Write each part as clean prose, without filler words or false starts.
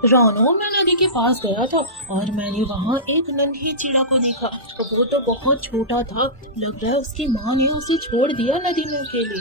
रानो, मैं नदी के पास गया था और मैंने वहाँ एक नन्हे चिड़ा को देखा। वो तो बहुत छोटा था। लग रहा है उसकी माँ ने उसे छोड़ दिया नदी में अकेले।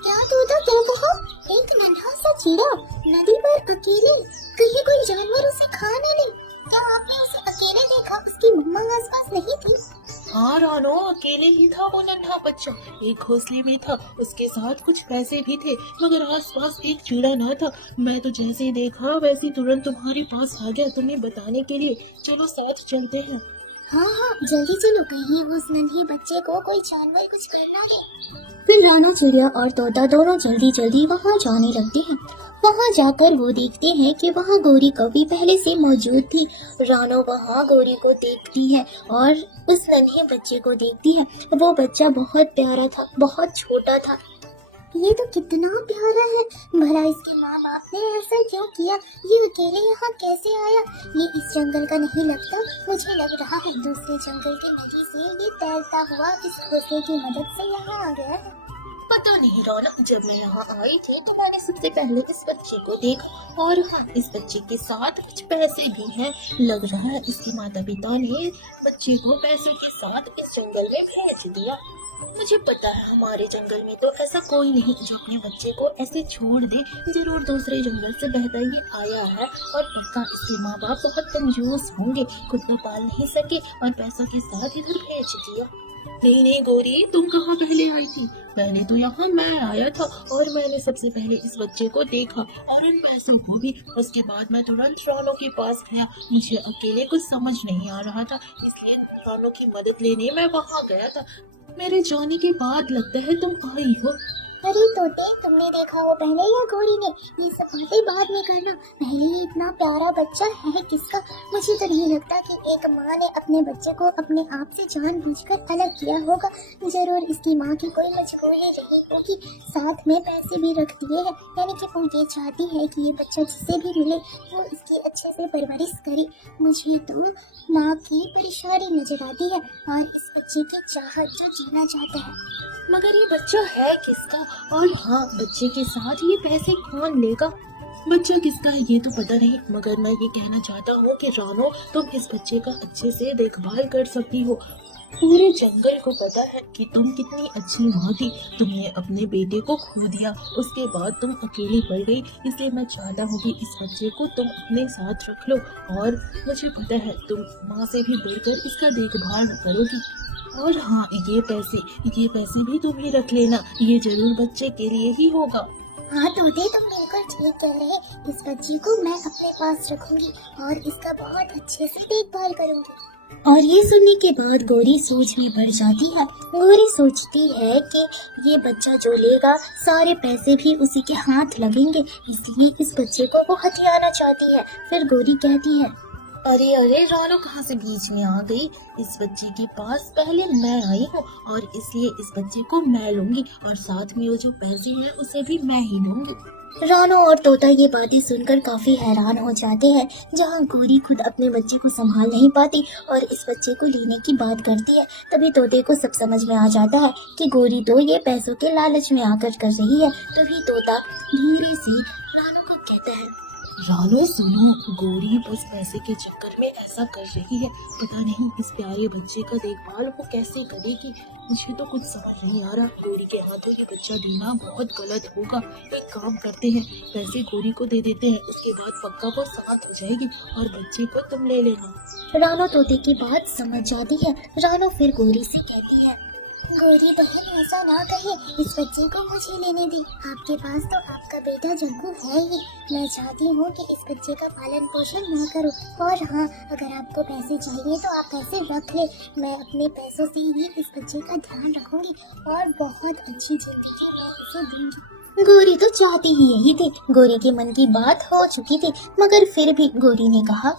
क्या तोता तुम कहो? एक नन्हा सा चिड़ा नदी पर अकेले, कहीं कोई जानवर उसे खा न ले? क्या आपने उसे अकेले देखा? उसकी मम्मा आसपास नहीं थी? हाँ रानो, अकेले ही था वो नन्हा बच्चा। एक घोंसले में था, उसके साथ कुछ पैसे भी थे, मगर आसपास एक चिड़ा न था। मैं तो जैसे ही देखा वैसे ही तुरंत तुम्हारे पास आ गया तुम्हें बताने के लिए। चलो साथ चलते हैं। हाँ हाँ, जल्दी चलो, कहीं उस नन्हे बच्चे को कोई जानवर कुछ कर ना दे। फिर रानो चिड़िया और तोता दोनों जल्दी जल्दी वहाँ जाने लगते हैं। वहाँ जाकर वो देखते हैं कि वहाँ गौरी कौवी पहले से मौजूद थी। रानो वहाँ गौरी को देखती है और उस नन्हे बच्चे को देखती है। वो बच्चा बहुत प्यारा था, बहुत छोटा था। ये तो कितना प्यारा है। भला इसके माँ बाप ने ऐसा क्यों किया? ये अकेले यहाँ कैसे आया? ये इस जंगल का नहीं लगता। मुझे लग रहा है दूसरे जंगल की नदी से ये तैरता हुआ इस घोंसले की मदद से यहाँ आ गया है। पता नहीं रौनक, जब मैं यहाँ आई थी तो मैंने सबसे पहले इस बच्चे को देखा। और हाँ, इस बच्चे के साथ कुछ पैसे भी हैं। लग रहा है इसके माता पिता ने बच्चे को पैसे के साथ इस जंगल में भेज दिया। मुझे पता है हमारे जंगल में तो ऐसा कोई नहीं जो अपने बच्चे को ऐसे छोड़ दे। जरूर दूसरे जंगल से बहकर ही आया है और इसके माँ बाप बहुत कंजूस होंगे, खुद को पाल नहीं सके और पैसों के साथ इधर भेज दिया। नहीं नहीं गौरी, तुम कहाँ पहले आई थी? मैंने तो यहाँ मैं आया था और मैंने सबसे पहले इस बच्चे को देखा और इन पैसों को भी। उसके बाद मैं तुरंत रानो के पास गया। मुझे अकेले कुछ समझ नहीं आ रहा था, इसलिए रानो की मदद लेने मैं वहाँ गया था। मेरे जाने के बाद लगता है तुम आई हो। अरे तोते, तुमने देखा वो पहले या गौरी ने? ये सब बातें बाद में करना, पहले ये इतना प्यारा बच्चा है किसका? मुझे तो नहीं लगता कि एक माँ ने अपने बच्चे को अपने आप से जानबूझकर अलग किया होगा। जरूर इसकी माँ की कोई मजबूरी रही होगी। साथ में पैसे भी रख दिए हैं, यानी कि वो ये चाहती है कि ये बच्चा जिसे भी मिले वो इसकी अच्छे से परवरिश करे। मुझे तो माँ की परेशानी नजर आती है और इस बच्चे की चाहत जो जीना चाहता है। मगर ये बच्चा है किसका? और हाँ, बच्चे के साथ ये पैसे कौन लेगा? बच्चा किसका है ये तो पता नहीं, मगर मैं ये कहना चाहता हूँ कि रानो, तुम इस बच्चे का अच्छे से देखभाल कर सकती हो। पूरे जंगल को पता है कि तुम कितनी अच्छी माँ थी। तुमने अपने बेटे को खो दिया, उसके बाद तुम अकेली पड़ गई। इसलिए मैं चाहता हूँ कि इस बच्चे को तुम अपने साथ रख लो और मुझे पता है तुम माँ से भी बढ़कर इसका देखभाल करोगी। और हाँ, ये पैसे भी तुम ही रख लेना, ये जरूर बच्चे के लिए ही होगा। हाँ तोते, तुम बिल्कुल ठीक कह रहे। इस बच्ची को मैं अपने पास रखूंगी और इसका बहुत अच्छे से देखभाल करूंगी। और ये सुनने के बाद गौरी सोच में पड़ जाती है। गौरी सोचती है कि ये बच्चा जो लेगा सारे पैसे भी उसी के हाथ लगेंगे, इसलिए इस बच्चे को वो हथियाना चाहती है। फिर गौरी कहती है, अरे अरे, रानो कहाँ से बीच में आ गई? इस बच्चे के पास पहले मैं आई हूँ और इसलिए इस बच्चे को मैं लूंगी और साथ में वो जो पैसे हैं उसे भी मैं ही लूंगी। रानो और तोता ये बातें सुनकर काफी हैरान हो जाते हैं। जहाँ गौरी खुद अपने बच्चे को संभाल नहीं पाती और इस बच्चे को लेने की बात करती है, तभी तोते को सब समझ में आ जाता है कि गौरी तो ये पैसों के लालच में आकर कर रही है। तभी तोता धीरे से रानो को कहता है, रानो सुनो, गौरी बस पैसे के चक्कर में ऐसा कर रही है। पता नहीं इस प्यारे बच्चे का देखभाल वो कैसे करेगी। मुझे तो कुछ समझ नहीं आ रहा। गौरी के हाथों ये बच्चा देना बहुत गलत होगा। एक काम करते हैं, पैसे गौरी को दे देते हैं, उसके बाद पक्का वो साथ हो जाएगी और बच्चे को तुम ले लेना। रानो तोते की बात समझ जाती है। रानो फिर गौरी से कहती है, गौरी बहन ऐसा ना कहिए, इस बच्चे को मुझे लेने दी। आपके पास तो आपका बेटा जग्गू है ही। मैं चाहती हूँ कि इस बच्चे का पालन पोषण ना करो। और हाँ, अगर आपको पैसे चाहिए तो आप पैसे रख ले। मैं अपने पैसों से ही इस बच्चे का ध्यान रखूंगी और बहुत अच्छी जिंदगी मैं उसे दूंगी। गौरी तो चाहती ही यही थी। गौरी के मन की बात हो चुकी थी, मगर फिर भी गौरी ने कहा,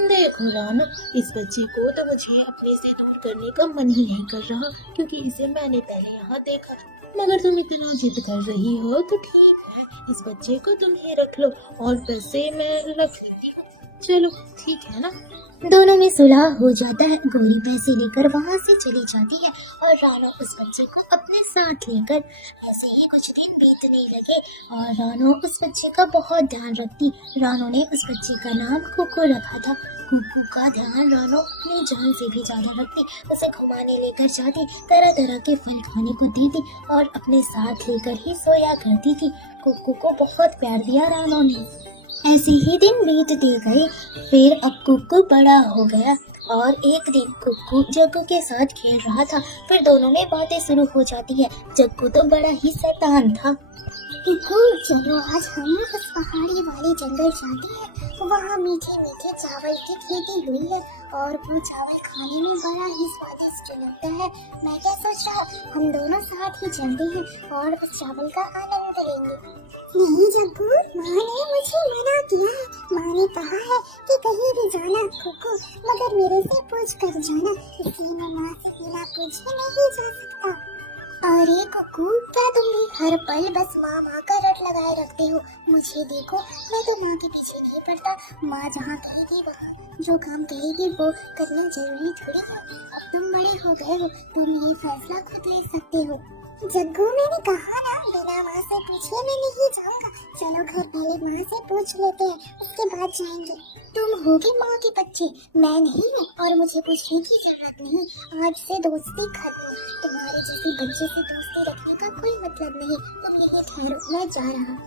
देखो रानो, इस बच्चे को तो मुझे अपने से दूर करने का मन ही नहीं कर रहा, क्योंकि इसे मैंने पहले यहाँ देखा। मगर तुम इतना जिद कर रही हो तो ठीक है, इस बच्चे को तुम ही रख लो और पैसे मैं रख लेती हूँ। चलो ठीक है ना? दोनों में सुलह हो जाता है। गौरी पैसे लेकर वहाँ से चली जाती है और रानो उस बच्चे को अपने साथ लेकर, ऐसे ही कुछ दिन बीतने लगे और रानो उस बच्चे का बहुत ध्यान रखती। रानो ने उस बच्चे का नाम कुकू रखा था। कुकू का ध्यान रानो अपनी जान से भी ज्यादा रखती। उसे घुमाने लेकर जाती, तरह तरह के फल खाने को देती और अपने साथ लेकर ही सोया करती थी। कुकू को बहुत प्यार दिया रानो ने। ऐसे ही दिन बीतते गए। फिर अब कुक्कू बड़ा हो गया और एक दिन कुक्कू जग्गू के साथ खेल रहा था। फिर दोनों में बातें शुरू हो जाती है। जग्गू तो बड़ा ही शैतान था। कुक्कू, चलो आज हम उस पहाड़ी वाले जंगल जाते हैं। वहाँ मीठे मीठे चावल की खेती हुई है और वो चावल खाने में बड़ा ही स्वादिष्ट लगता है। मैं क्या सोच रहा हूँ, हम दोनों साथ ही चलते हैं और उस चावल का आनंद लेंगे। नहीं जग्गू, माँ ने मुझे मना किया है। माँ ने कहा है कि कहीं भी जाना कुक्कू, मगर मेरे से पूछ कर जाना, इसलिए मैं माँ से बिना पूछे नहीं जा सकता। अरे कुक्कू, क्या तुम भी हर पल बस माँ माँ का रट लगाए रखते हो? मुझे देखो, मैं तो माँ के पीछे नहीं पड़ता। माँ जहाँ कहेगी वहाँ जो काम कहेगी वो करना जरूरी थोड़ी है। अब तुम बड़े हो गए हो, तुम ये फैसला खुद ले सकते हो। जग्गू, मैंने कहा ना, बिना माँ से पूछे मैं नहीं जाऊंगा। चलो घर पहले माँ से पूछ लेते हैं, उसके बाद जाएंगे। तुम होगे माँ के बच्चे, मैं नहीं हूँ और मुझे पूछने की जरूरत नहीं। आज से दोस्ती खत्म। तुम्हारे जैसे बच्चे से दोस्ती रखने का कोई मतलब नहीं। तुम यहीं ठहरो, मैं जा रहा हूँ।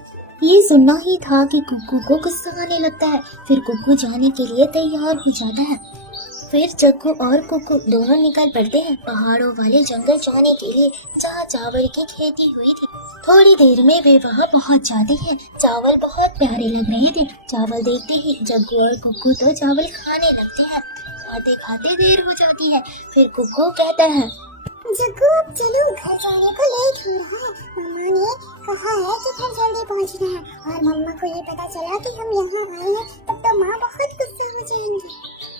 ये सुनना ही था कि कुक्कू को गुस्सा आने लगता है। फिर कुक्कू जाने के लिए तैयार हो जाता है। फिर जग्गू और कुक्कू दोनों निकल पड़ते हैं पहाड़ों वाले जंगल जाने के लिए, जहाँ चावल की खेती हुई थी। थोड़ी देर में वे वहाँ पहुँच जाते हैं। चावल बहुत प्यारे लग रहे थे। चावल देखते ही जग्गू और कुक्कू तो चावल खाने लगते हैं। खाते खाते देर हो जाती है। फिर कुक्कू कहता है, जग्गू अब चलो, घर जाने को लेट हो रहा है। मम्मा ने कहा है कि घर जल्दी पहुँचना है और मम्मा को ये पता चला कि हम यहाँ आए हैं तब तो माँ बहुत गुस्सा हो जाएंगी।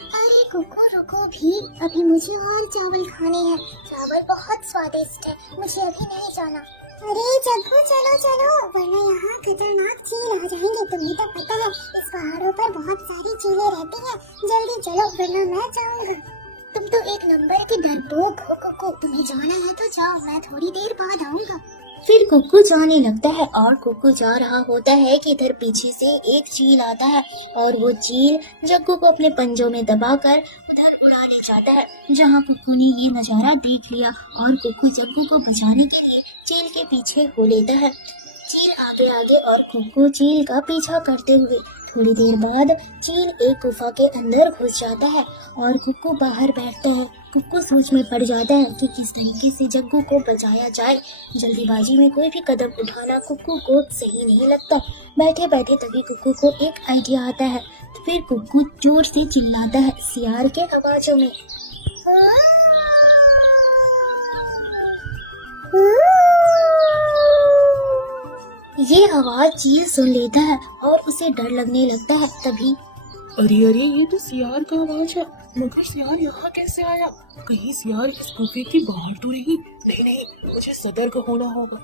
अरे कुक्कू रुको भी, अभी मुझे और चावल खाने हैं। चावल बहुत स्वादिष्ट है, मुझे अभी नहीं जाना। अरे जग्गू चलो चलो, वरना यहाँ खतरनाक चील आ जाएंगे। तुम्हें तो पता है इस पहाड़ों पर बहुत सारी चीलें रहती हैं। जल्दी चलो वरना मैं जाऊंगा। तुम तो एक नंबर की डरपोक हो कुक्कू, तुम्हें जाना है तो जाओ, मैं थोड़ी देर बाद आऊंगा। फिर कुक्कू जाने लगता है और कुक्कू जा रहा होता है कि इधर पीछे से एक चील आता है और वो चील जग्गू को अपने पंजों में दबाकर उधर उड़ाने जाता है। जहाँ कुक्कू ने ये नजारा देख लिया और कुक्कू जग्गू को बचाने के लिए चील के पीछे हो लेता है। चील आगे आगे और कुक्कू चील का पीछा करते हुए। थोड़ी देर बाद चील एक गुफा के अंदर घुस जाता है और कुक्कू बाहर बैठता है। कुक्कू सोच में पड़ जाता है कि किस तरीके से जग्गू को बचाया जाए। जल्दीबाजी में कोई भी कदम उठाना कुक्कू को सही नहीं लगता। बैठे बैठे तभी कुक्कू को एक आइडिया आता है। फिर कुक्कू जोर से चिल्लाता है सियार के आवाजों में, ये आवाज चील सुन लेता है और उसे डर लगने लगता है। तभी अरे अरे, ये तो सियार का आवाज है, मगर सियार यहाँ कैसे आया? कहीं सियार इस गुफे के बाहर तो नहीं? नहीं नहीं, मुझे सतर्क होना होगा।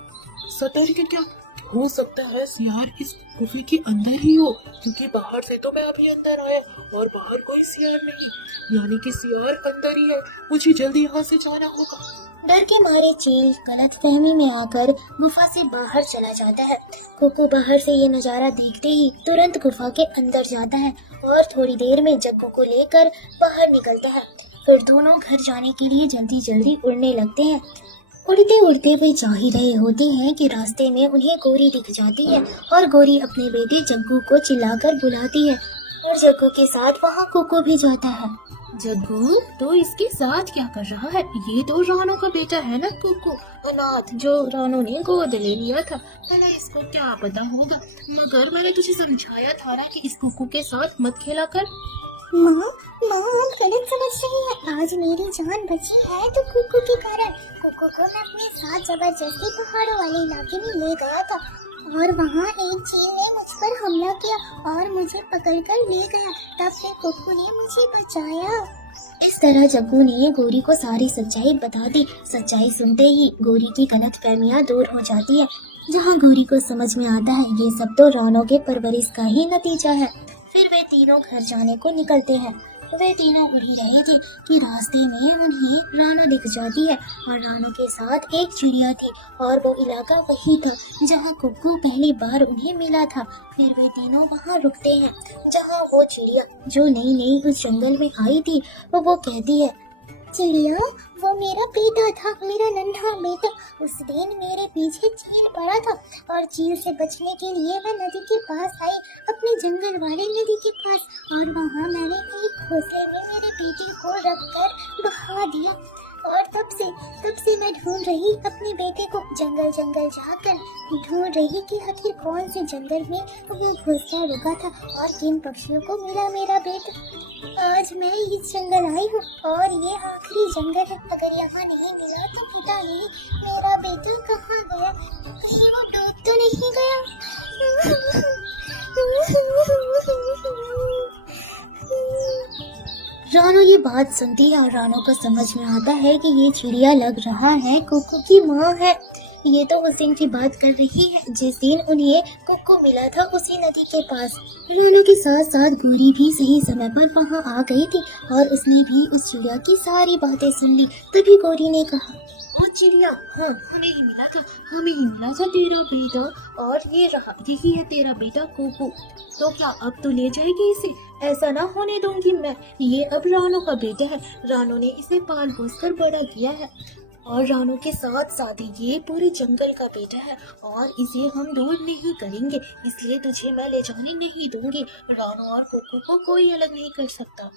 सतर्क क्या हो सकता है? सियार इस गुफे के अंदर ही हो, क्योंकि बाहर से तो मैं अभी अंदर आया और बाहर कोई सियार नहीं, यानी कि सियार अंदर ही है। मुझे जल्दी यहाँ से जाना होगा। डर के मारे चील गलतफहमी में आकर गुफा से बाहर चला जाता है। कुक्कू बाहर से ये नजारा देखते ही तुरंत गुफा के अंदर जाता है और थोड़ी देर में जग्गू को लेकर बाहर निकलता है। फिर दोनों घर जाने के लिए जल्दी जल्दी उड़ने लगते हैं। उड़ते उड़ते वे जा ही रहे होते हैं कि रास्ते में उन्हें गोरी दिख जाती है और गोरी अपने बेटे जग्गू को चिल्लाकर बुलाती है और जग्गू के साथ वहाँ कुक्कू भी जाता है। जग्गू तो इसके साथ क्या कर रहा है? ये तो रानो का बेटा है ना कुक्कू, अनाथ जो रानो ने गोद ले लिया था। मैंने इसको क्या पता होगा, मगर मैंने तुझे समझाया था ना कि इस कुक्कू के साथ मत खेला कर। माँ आप गलत समझ रही है। आज मेरी जान बची है तो कुक्कू के कारण। कुक्कू को मैं अपने साथ जबरदस्ती पहाड़ों वाले इलाके में ले गया था और वहाँ एक चील ने मुझ पर हमला किया और मुझे पकड़कर ले गया। तब फिर कुक्कू ने मुझे बचाया। इस तरह जग्गू ने गोरी को सारी सच्चाई बता दी। सच्चाई सुनते ही गोरी की गलतफहमियां दूर हो जाती है, जहाँ गोरी को समझ में आता है ये सब तो रानो के परवरिश का ही नतीजा है। फिर वे तीनों घर जाने को निकलते हैं। वे तीनों उड़ ही रहे थे कि रास्ते में उन्हें रानो दिख जाती है और रानो के साथ एक चिड़िया थी और वो इलाका वही था जहाँ कुक्कू पहली बार उन्हें मिला था। फिर वे तीनों वहाँ रुकते हैं जहाँ वो चिड़िया जो नई नई उस जंगल में आई थी वो कहती है, चिड़िया वो मेरा बेटा था, मेरा नन्हा बेटा। उस दिन मेरे पीछे चील पड़ा था और चील से बचने के लिए मैं नदी के पास आई, अपने जंगल वाले नदी के पास, और वहाँ मैंने एक घोंसले में मेरे बेटे को रखकर बहा दिया। और तब से मैं ढूंढ रही अपने बेटे को, जंगल जंगल जाकर ढूंढ रही कि आखिर कौन से जंगल में वो घोंसला रुका था और किन पक्षियों को मिला मेरा बेटा। आज मैं इस जंगल आई हूँ और ये आखिरी जंगल है। अगर यहाँ नहीं मिला तो पता नहीं मेरा बेटा कहाँ गया, कहीं वो डूब तो नहीं गया। रानो ये बात सुनती है और रानो को समझ में आता है कि ये चिड़िया लग रहा है कुक्कू की माँ है। ये तो उस दिन की बात कर रही है जिस दिन उन्हें कुक्कू मिला था उसी नदी के पास। रानो के साथ साथ गोरी भी सही समय पर वहाँ आ गई थी और उसने भी उस चिड़िया की सारी बातें सुन ली। तभी गोरी ने कहा, हाँ चिड़िया, हाँ हमें ही मिला था तेरा बेटा, और ये रहा, यही है तेरा बेटा कुक्कू। तो क्या अब तो ले जाएगी इसे? ऐसा ना होने दूंगी मैं। ये अब रानो का बेटा है, रानो ने इसे पाल पोस कर बड़ा किया है और रानो के साथ साथ ये पूरे जंगल का बेटा है और इसे हम दूर नहीं करेंगे, इसलिए तुझे मैं ले जाने नहीं दूंगी। रानो और कुक्कू को कोई अलग नहीं कर सकता।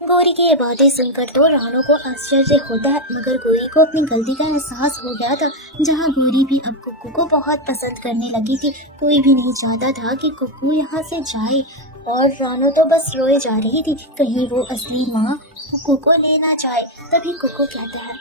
गोरी की ये बातें सुनकर तो रानो को आश्चर्य होता है, मगर गोरी को अपनी गलती का एहसास हो गया था। जहाँ गोरी भी अब कुक्कू को बहुत पसंद करने लगी थी, कोई भी नहीं चाहता था कि कुक्कू यहाँ से जाए और रानो तो बस रोए जा रही थी कहीं वो असली माँ कुक्कू को लेना चाहे। तभी कुक्कू कहते हैं,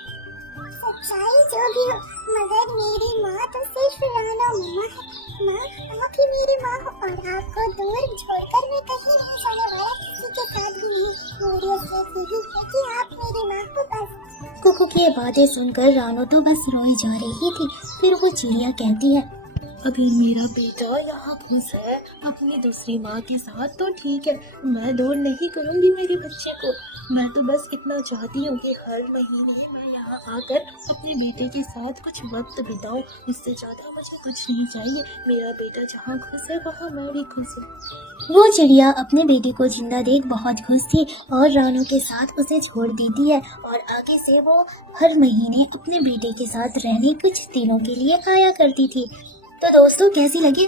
सच्चाई जो भी हो, मगर मेरी माँ तो सिर्फ रानो माँ है। माँ, आप ही मेरी माँ हो और आपको दूर छोड़कर मैं कहीं नहीं जाने वाला, किसी के साथ भी नहीं। मेरी असलियत यही है कि आप मेरी माँ हो बस। कुक्कू की ये बातें सुनकर रानो तो बस रोई जा रही थी। फिर वो चिड़िया कहती है, अगर मेरा बेटा यहाँ खुश है अपनी दूसरी माँ के साथ तो ठीक है, मैं दूर नहीं करूँगी मेरे बच्चे को। मैं तो बस इतना चाहती हूँ कि हर महीने मैं यहाँ आकर अपने बेटे के साथ कुछ वक्त बिताऊं, इससे ज्यादा मुझे कुछ नहीं चाहिए। मेरा बेटा जहाँ खुश है वहाँ मैं भी खुश हूँ। वो चिड़िया अपने बेटे को जिंदा देख बहुत खुश थी और रानो के साथ उसे छोड़ देती है और आगे से वो हर महीने अपने बेटे के साथ रहने कुछ दिनों के लिए आया करती थी। तो दोस्तों कैसी लगी